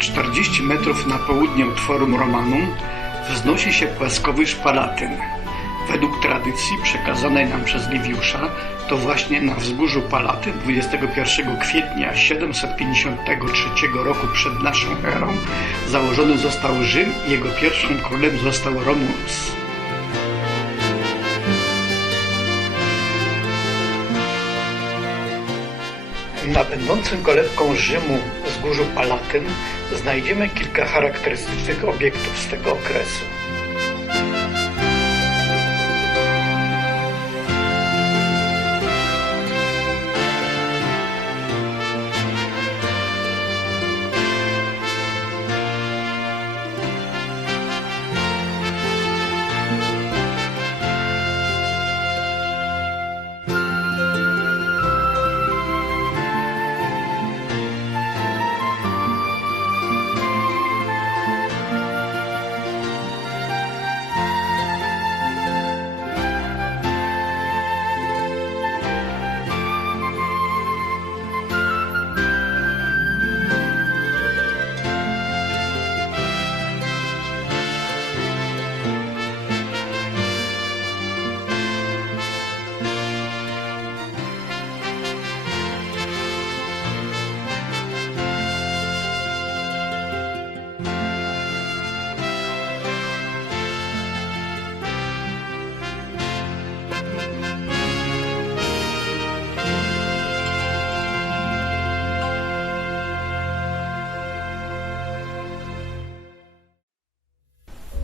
40 metrów na południe Forum Romanum wznosi się płaskowyż Palatyn. Według tradycji przekazanej nam przez Liwiusza, to właśnie na wzgórzu Palatyn 21 kwietnia 753 roku przed naszą erą założony został Rzym i jego pierwszym królem został Romulus. Na będącym kolebką Rzymu wzgórzu Palatyn znajdziemy kilka charakterystycznych obiektów z tego okresu.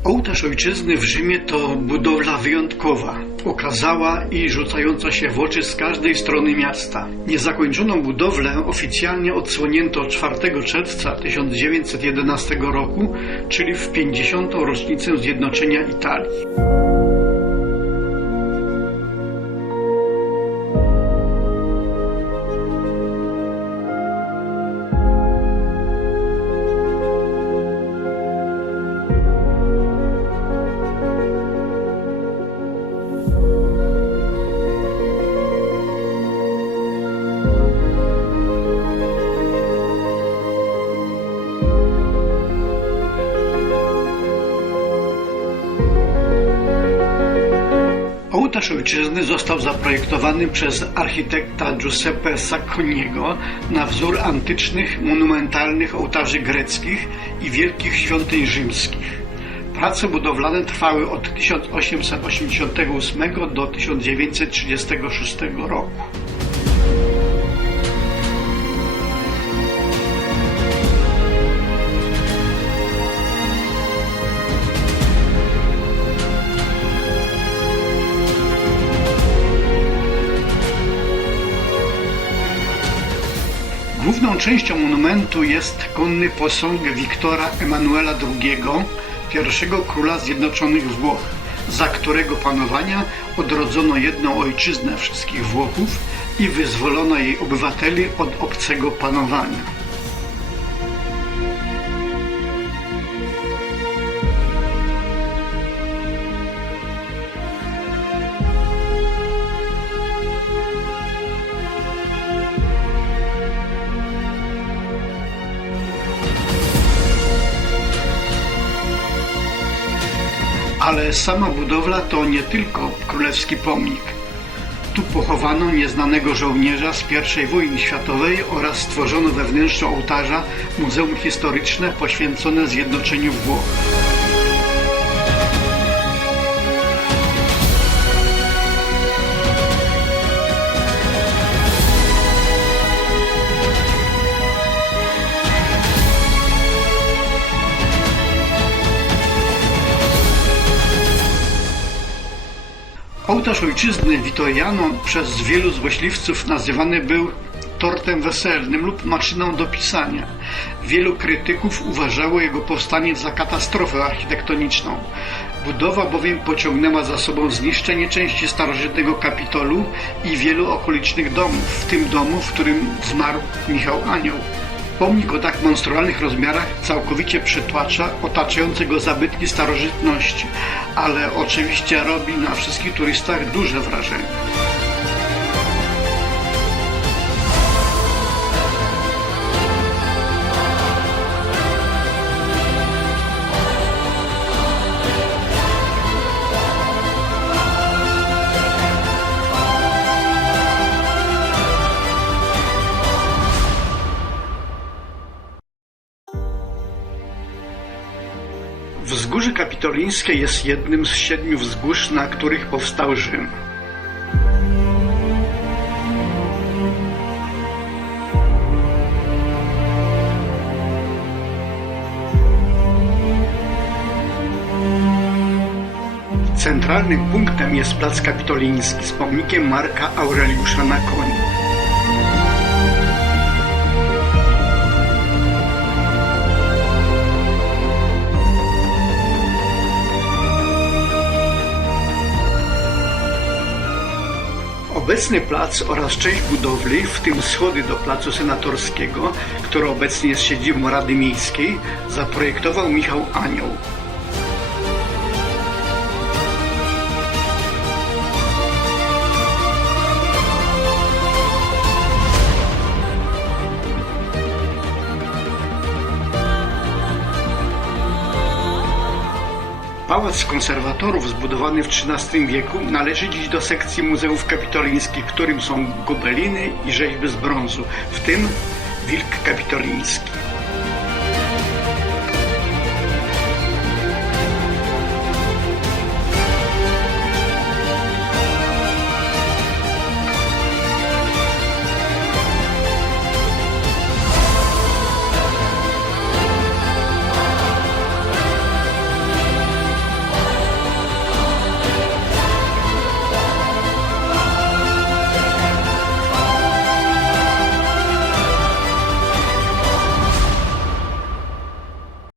Ołtarz ojczyzny w Rzymie to budowla wyjątkowa, okazała i rzucająca się w oczy z każdej strony miasta. Niezakończoną budowlę oficjalnie odsłonięto 4 czerwca 1911 roku, czyli w 50. rocznicę zjednoczenia Italii. Ojczyzny został zaprojektowany przez architekta Giuseppe Sacconiego na wzór antycznych, monumentalnych ołtarzy greckich i wielkich świątyń rzymskich. Prace budowlane trwały od 1888 do 1936 roku. Główną częścią monumentu jest konny posąg Wiktora Emanuela II, pierwszego króla Zjednoczonych Włoch, za którego panowania odrodzono jedną ojczyznę wszystkich Włochów i wyzwolono jej obywateli od obcego panowania. Ale sama budowla to nie tylko królewski pomnik. Tu pochowano nieznanego żołnierza z I wojny światowej oraz stworzono we wnętrzu ołtarza muzeum historyczne poświęcone zjednoczeniu Włoch. Ołtarz ojczyzny Vitoriano przez wielu złośliwców nazywany był tortem weselnym lub maszyną do pisania. Wielu krytyków uważało jego powstanie za katastrofę architektoniczną. Budowa bowiem pociągnęła za sobą zniszczenie części starożytnego Kapitolu i wielu okolicznych domów, w tym domu, w którym zmarł Michał Anioł. Pomnik o tak monstrualnych rozmiarach całkowicie przytłacza otaczające go zabytki starożytności, ale oczywiście robi na wszystkich turystach duże wrażenie. Wzgórze Kapitolińskie jest jednym z siedmiu wzgórz, na których powstał Rzym. Centralnym punktem jest Plac Kapitoliński z pomnikiem Marka Aureliusza na koniu. Obecny plac oraz część budowli, w tym schody do Placu Senatorskiego, który obecnie jest siedzibą Rady Miejskiej, zaprojektował Michał Anioł. Pałac konserwatorów zbudowany w XIII wieku należy dziś do sekcji muzeów kapitolińskich, którym są gobeliny i rzeźby z brązu, w tym wilk kapitoliński.